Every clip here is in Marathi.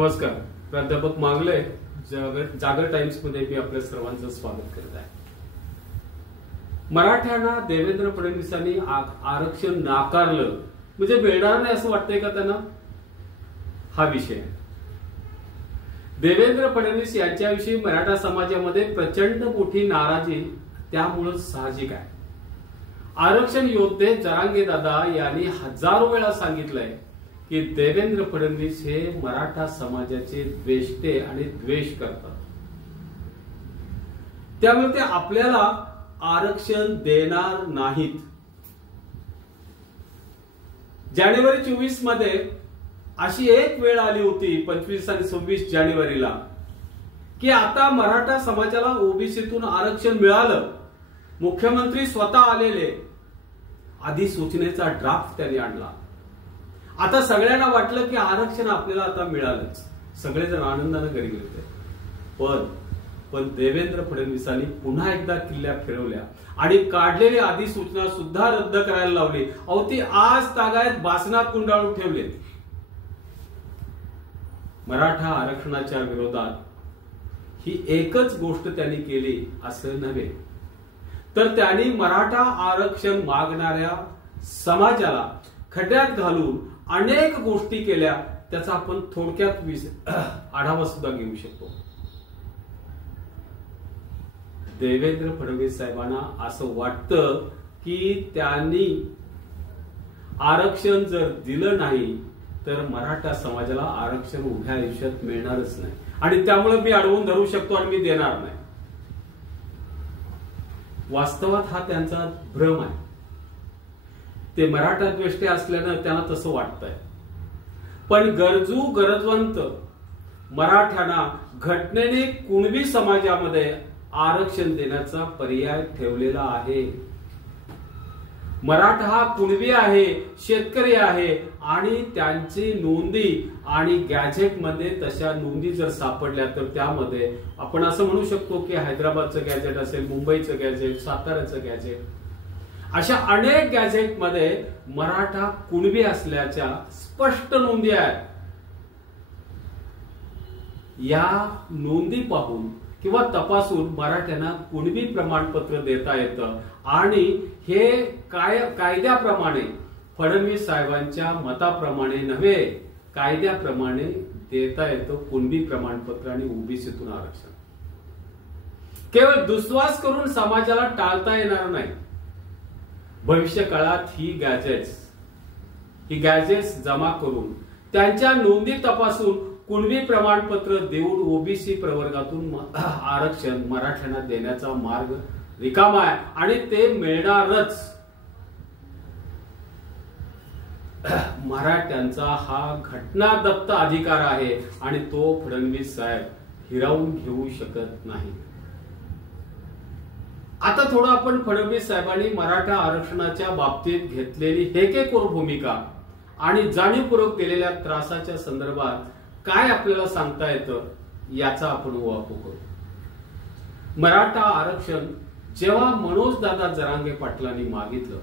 नमस्कार. प्राध्यापक मांगले, जागर टाइम्स मध्ये मी आपल्या सर्वांचं स्वागत करत आहे. मराठ्यांना देवेंद्र फडणवीसांनी आरक्षण नाकारलं म्हणजे मिळणार नाही असं वाटतंय का त्यांना? हा विषय. देवेंद्र फडणवीस यांच्याविषयी मराठा समाजामध्ये प्रचंड मोठी नाराजी त्यामुळे साहजिक आहे. आरक्षण योद्धे जरांगे दादा यांनी हजारो वेळा सांगितलंय की देवेंद्र फडणवीस हे मराठा समाजाचे द्वेष्टे आणि द्वेष करतात. त्यामुळे ते आपल्याला आरक्षण देणार नाहीत. जानेवारी 24 मध्ये अशी एक वेळ आली होती 25 आणि 26 जानेवारीला की आता मराठा समाजाला ओबीसीतून आरक्षण मिळालं. मुख्यमंत्री स्वतः आलेले, अधिसूचनेचा ड्राफ्ट त्यांनी आणला. आता सगळ्यांना वाटलं की आरक्षण आपल्याला आता मिळालंच. सगळेजण आनंदाने घरी गेले. पण देवेंद्र फडणवीसांनी पुन्हा एकदा किल्ल्या फिरवल्या आणि काढलेली अधिसूचना सुद्धा रद्द करायला लावली. अहो, ती आज तागायत बासनात गुंडाळून ठेवले. मराठा आरक्षणाच्या विरोधात ही एकच गोष्ट त्यांनी केली असं नव्हे, तर त्यांनी मराठा आरक्षण मागणाऱ्या समाजाला खड्ड्यात घालून अनेक गोष्टी केल्या. त्याचा आपण थोडक्यात आढावा सुद्धा घेऊ शकतो. देवेंद्र फडणवीस साहेबांना असं वाटतं की त्यांनी आरक्षण जर दिलं नाही तर मराठा समाजाला आरक्षण उभ्या आयुष्यात मिळणारच नाही आणि त्यामुळे मी अडवून धरू शकतो आणि मी देणार नाही. वास्तवात हा त्यांचा भ्रम आहे. ते मराठा द्वेष्टे असल्यानं त्यांना तसं वाटतंय. पण गरजवंत मराठ्यांना घटनेने कुणबी समाजामध्ये आरक्षण देण्याचा पर्याय ठेवलेला आहे. मराठा हा कुणबी आहे, शेतकरी आहे आणि त्यांची नोंदी आणि गॅझेटमध्ये तशा नोंदी जर सापडल्या तर त्यामध्ये आपण असं म्हणू शकतो की हैदराबादचं गॅझेट असेल, मुंबईचं गॅझेट, साताऱ्याचं गॅझेट, अशा अनेक गॅझेटमध्ये मराठा कुणबी असल्याच्या स्पष्ट नोंदी आहेत. या नोंदी पाहून किंवा तपासून मराठ्यांना कुणबी प्रमाणपत्र देता येतं आणि हे कायद्याप्रमाणे, फडणवीस साहेबांच्या मताप्रमाणे नव्हे, कायद्याप्रमाणे देता येतं कुणबी प्रमाणपत्र आणि ओबीसीतून आरक्षण. केवळ दुस्वास करून समाजाला टाळता येणार नाही. भविष्य काळात ही गॅजेट्स जमा करून त्यांच्या नोंदी तपासून कुणबी प्रमाणपत्र देऊन ओबीसी प्रवर्गातून आरक्षण मराठ्यांना देण्याचा मार्ग रिकामा आहे आणि ते मिळणारच. मराठ्यांचा हा घटनादत्त अधिकार आहे आणि तो फडणवीस साहेब हिरावून घेऊ शकत नाही. आता थोडं आपण फडणवीस साहेबांनी मराठा आरक्षणाच्या बाबतीत घेतलेली हेकेखोर भूमिका आणि जाणीवपूर्वक केलेल्या त्रासाच्या संदर्भात काय आपल्याला सांगता येतं याचा आपण वापर करू. मराठा आरक्षण जेव्हा मनोजदादा जरांगे पाटलांनी मागितलं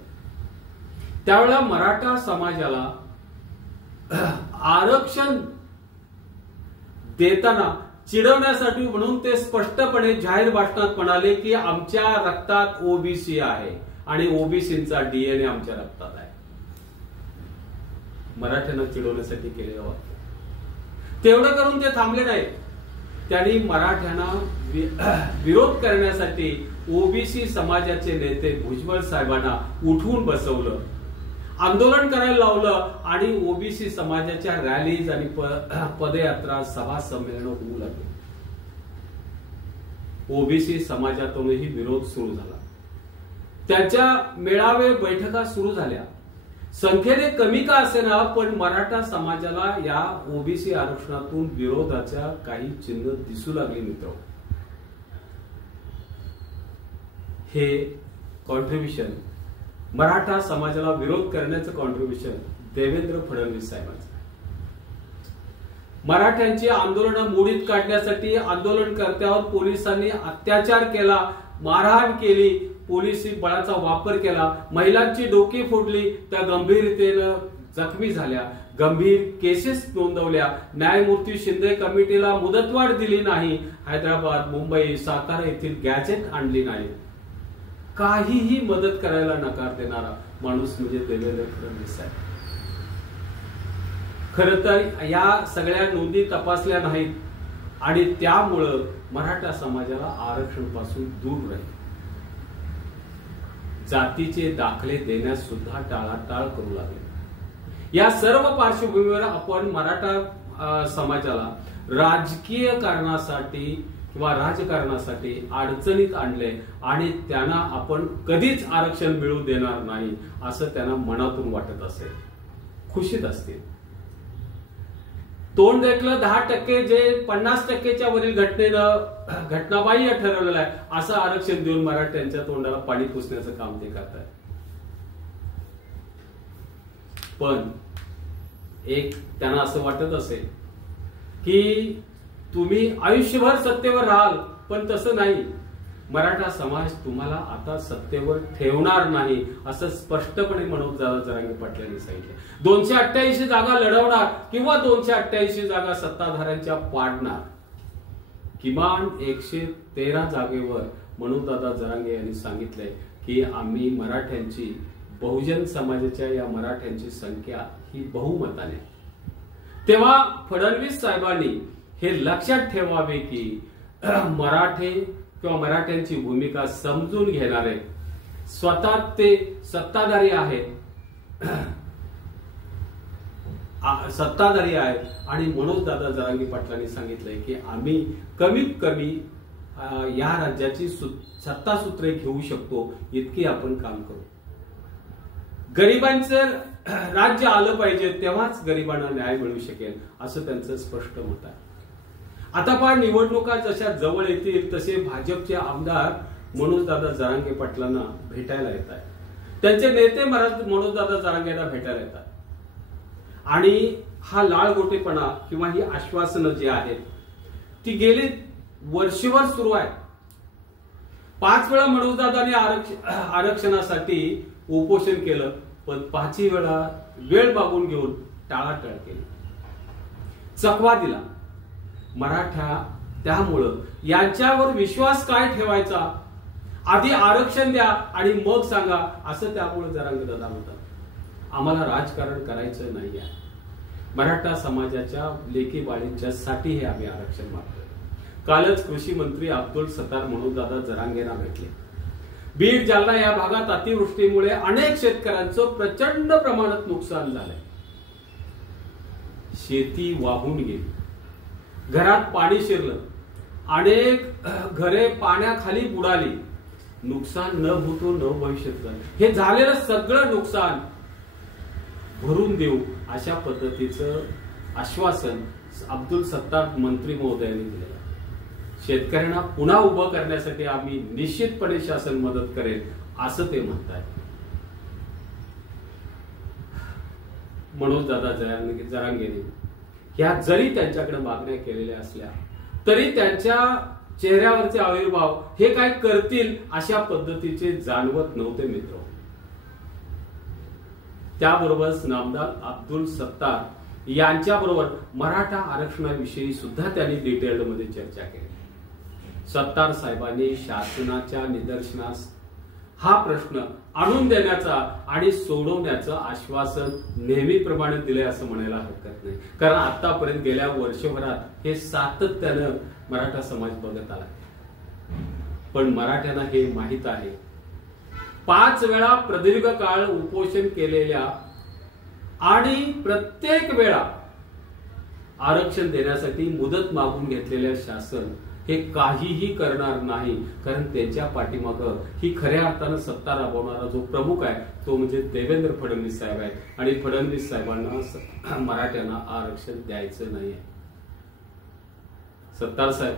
त्यावेळेला मराठा समाजाला आरक्षण देताना चिडवण्यासाठी म्हणून ते स्पष्टपणे जाहीर भाषणात म्हणाले की आमच्या रक्तात ओबीसी आहे आणि ओबीसीचा डीएनए आमच्या रक्तात आहे. मराठ्यांना चिडवण्यासाठी केलेलं वाक्य. तेवढं करून ते थांबले नाही. त्यांनी मराठ्यांना विरोध करण्यासाठी ओबीसी समाजाचे नेते भुजबळ साहेबांना उठवून बसवलं, आंदोलन करायला लावलं आणि ओबीसी समाजाच्या रॅलीज आणि पदयात्रा, सभा संमेलन होऊ लागले. ओबीसी समाजातूनही विरोध सुरू झाला. त्यांच्या मेळावे, बैठका सुरू झाल्या. संख्येने कमी का असेना पण मराठा समाजाला या ओबीसी आरक्षणातून विरोधाच्या काही चिन्ह दिसू लागली. मित्र, हे कॉन्ट्रीब्युशन, मराठा समाजाला विरोध करण्याचं कॉन्ट्रीब्युशन देवेंद्र फडणवीस साहेबांचं. मराठ्यांची आंदोलनं मोडीत काढण्यासाठी आंदोलनकर्त्यावर पोलिसांनी अत्याचार केला, मारहाण केली, पोलिसी बळाचा वापर केला, महिलांची डोकी फोडली, त्या गंभीरतेनं जखमी झाल्या, गंभीर केसेस नोंदवल्या, न्यायमूर्ती शिंदे कमिटीला मुदतवाढ दिली नाही, हैदराबाद, मुंबई, सातारा येथील गॅजेट आणली नाही, काहीही मदत करायला नकार देणारा माणूस म्हणजे देवेंद्र फडणवीस आहे. खरं तर या सगळ्या नोंदी तपासल्या नाहीत आणि त्यामुळं मराठा समाजाला आरक्षण पासून दूर राहील. जातीचे दाखले देण्यास सुद्धा टाळाटाळ करू लागले. या सर्व पार्श्वभूमीवर आपण मराठा समाजाला राजकीय कारणासाठी किंवा राजकारणासाठी अडचणीत आणले आणि त्यांना आपण कधीच आरक्षण मिळू देणार नाही असं त्यांना मनातून वाटत असेल, खुशीत असतील. तोंड देखलं 10% जे 50%च्या वरील घटनाबाह्य ठरवलेलं आहे असं आरक्षण देऊन मराठ्यांच्या तोंडाला पाणी पुसण्याचं काम ते करत आहे. पण एक त्यांना असं वाटत असेल की तुम्ही आयुष्यभर सत्तेवर राहाल, पण तसं नाही. मराठा समाज तुम्हाला आता सत्तेवर ठेवणार नाही असं स्पष्टपणे मनोजदादा जरांगे पाटील यांनी सांगितलं. 288 जागा लढवणार किंवा 288 जागा सत्ताधाऱ्यांच्या पाडणार. किमान 113 जागेवर मनोजदादा जरांगे यांनी सांगितलंय की आम्ही मराठ्यांची, बहुजन समाजाच्या या मराठ्यांची संख्या ही बहुमताने. तेव्हा फडणवीस साहेबांनी हे लक्षात ठेवावे की मराठे किंवा मराठ्यांची भूमिका समजून घेणारे स्वतः ते सत्ताधारी आहेत आणि मनोजदादा जरांगे पाटलांनी सांगितलंय की आम्ही कमीत कमी या राज्याची सत्तासूत्रे घेऊ शकतो इतकी आपण काम करू. गरिबांचं राज्य आलं पाहिजे तेव्हाच गरिबांना न्याय मिळू शकेल असं त्यांचं स्पष्ट मत आहे. आता पण निवडणुका जशा जवळ येतील तसे भाजपचे आमदार मनोजदादा जरांगे पाटलांना भेटायला येत आहेत. त्यांचे नेते मनोजदादा जरांगेंना भेटायला येतात आणि हा लाळगोटेपणा किंवा ही आश्वासनं जी आहेत ती गेली वर्षभर सुरू आहे. 5 वेळा मनोजदादांनी आरक्षणासाठी उपोषण केलं, पण 5ही वेळा वेळ मागून घेऊन टाळाटाळ केली, चकवा दिला. मराठा त्यामुळं यांच्यावर विश्वास काय ठेवायचा, आधी आरक्षण द्या आणि मग सांगा असं त्यामुळे जरांगे दादा म्हणतात. आम्हाला राजकारण करायचं नाही आहे. मराठा समाजाच्या लेकी बाळींच्यासाठी हे आम्ही आरक्षण मागतोय. कालच कृषी मंत्री अब्दुल सत्तार मनोजदादा जरांगेंना भेटले. बीड, जालना या भागात अतिवृष्टीमुळे अनेक शेतकऱ्यांचं प्रचंड प्रमाणात नुकसान झालंय. शेती वाहून गेली, घरात पाणी शिरलं, अनेक घरे पाण्याखाली बुडाली. नुकसान न भूतो न भविष्यत, हे झालेलं सगळं नुकसान भरून देऊ अशा पद्धतीचं आश्वासन अब्दुल सत्तार मंत्री महोदयांनी दिलं. शेतकऱ्यांना पुन्हा उभं करण्यासाठी आम्ही निश्चितपणे शासन मदत करेल असं ते म्हणतात. मनोजदादा जरांगेंनी ह्या जरी त्यांच्याकडे मागण्या केलेल्या असल्या तरी त्यांच्या चेहऱ्यावरचे आविर्भाव हे काय करतील अशा पद्धतीचे जाणवत नव्हते मित्र. त्याबरोबरच नामदार अब्दुल सत्तार यांच्याबरोबर मराठा आरक्षणाविषयी सुद्धा त्यांनी डिटेलमध्ये चर्चा केली. सत्तार साहेबांनी शासनाच्या निदर्शनास हा प्रश्न आणून देण्याचा आणि सोडवण्याचं आश्वासन नेहमीप्रमाणे दिले असं म्हणायला हरकत नाही. कारण आतापर्यंत गेल्या वर्षभरात हे सातत्यानं मराठा समाज बघत आला. पण मराठ्यांना हे माहित आहे, 5 वेळा प्रदीर्घ काळ उपोषण केलेल्या आणि प्रत्येक वेळा आरक्षण देण्यासाठी मुदत मागून घेतलेल्या शासन हे काहीही करणार नाही. कारण त्यांच्या पाठीमागं ही खऱ्या अर्थानं सत्ता राबवणारा जो प्रमुख आहे तो म्हणजे देवेंद्र फडणवीस साहेब आहे आणि फडणवीस साहेबांना मराठ्यांना आरक्षण द्यायचं नाही. सत्तार साहेब,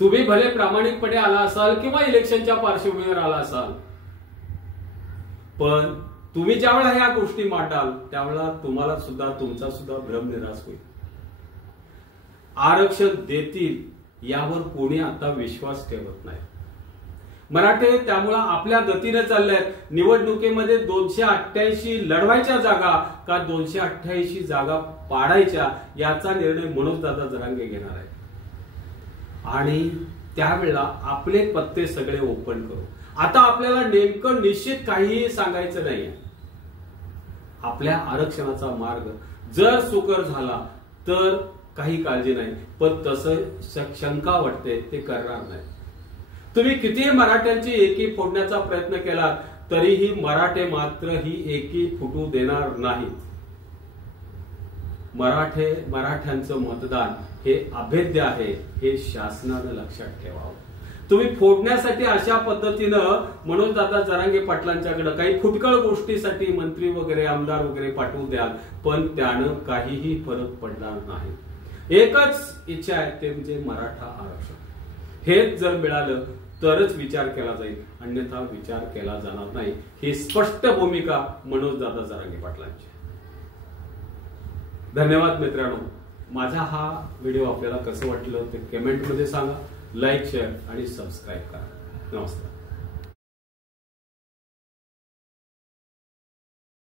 तुम्ही भले प्रामाणिकपणे आला असाल किंवा इलेक्शनच्या पार्श्वभूमीवर आला असाल, पण तुम्ही ज्यावेळेला ह्या गोष्टी मांडाल त्यावेळेला तुम्हाला सुद्धा तुमचा सुद्धा भ्रम निराश होईल. आरक्षण देतील यावर कोणी आता विश्वास ठेवत नाही. मराठे त्यामुळे आपल्या गतीने चाललेत। निवडणुकीमध्ये 288 लढवायच्या जागा का 288 जागा पाडायच्या याचा निर्णय मनोजदादा जरांगे घेणार आहे। आणि त्यावेळेला आपले पत्ते सगळे ओपन करू। आता आपल्याला नेमकं निश्चित काहीही सांगायचं नाही। आपल्या आरक्षणाचा मार्ग जर सुकर झाला तर काही काळजी नाही, पण तसं शंका वाटते ते करणार नाही। तुम्ही कितीही मराठ्यांची एकी फोडण्याचा प्रयत्न केला तरीही मराठे मात्र ही एकी फुटू देणार नाही। मराठ्यांचं मतदान हे अभेद्य आहे, हे शासनानं लक्षात ठेवावं। तुम्ही फोडण्यासाठी अशा पद्धतीनं मनोजदादा जरांगे पाटलांच्याकडे काही फुटकळ गोष्टीसाठी मंत्री वगैरे आमदार वगैरे पाठवू द्याल, पण त्यानं काहीही फरक पडणार नाही। एकच इच्छा आहे ते म्हणजे मराठा आरक्षण। हेच जर मिळालं तरच विचार केला जाईल, अन्यथा विचार केला जाणार नाही। ही स्पष्ट भूमिका मनोजदादा जरांगे पाटलांची। धन्यवाद मित्रांनो। माझा हा व्हिडिओ आपल्याला कसं वाटलं ते कमेंटमध्ये सांगा, लाईक शेअर आणि सबस्क्राईब करा। नमस्कार।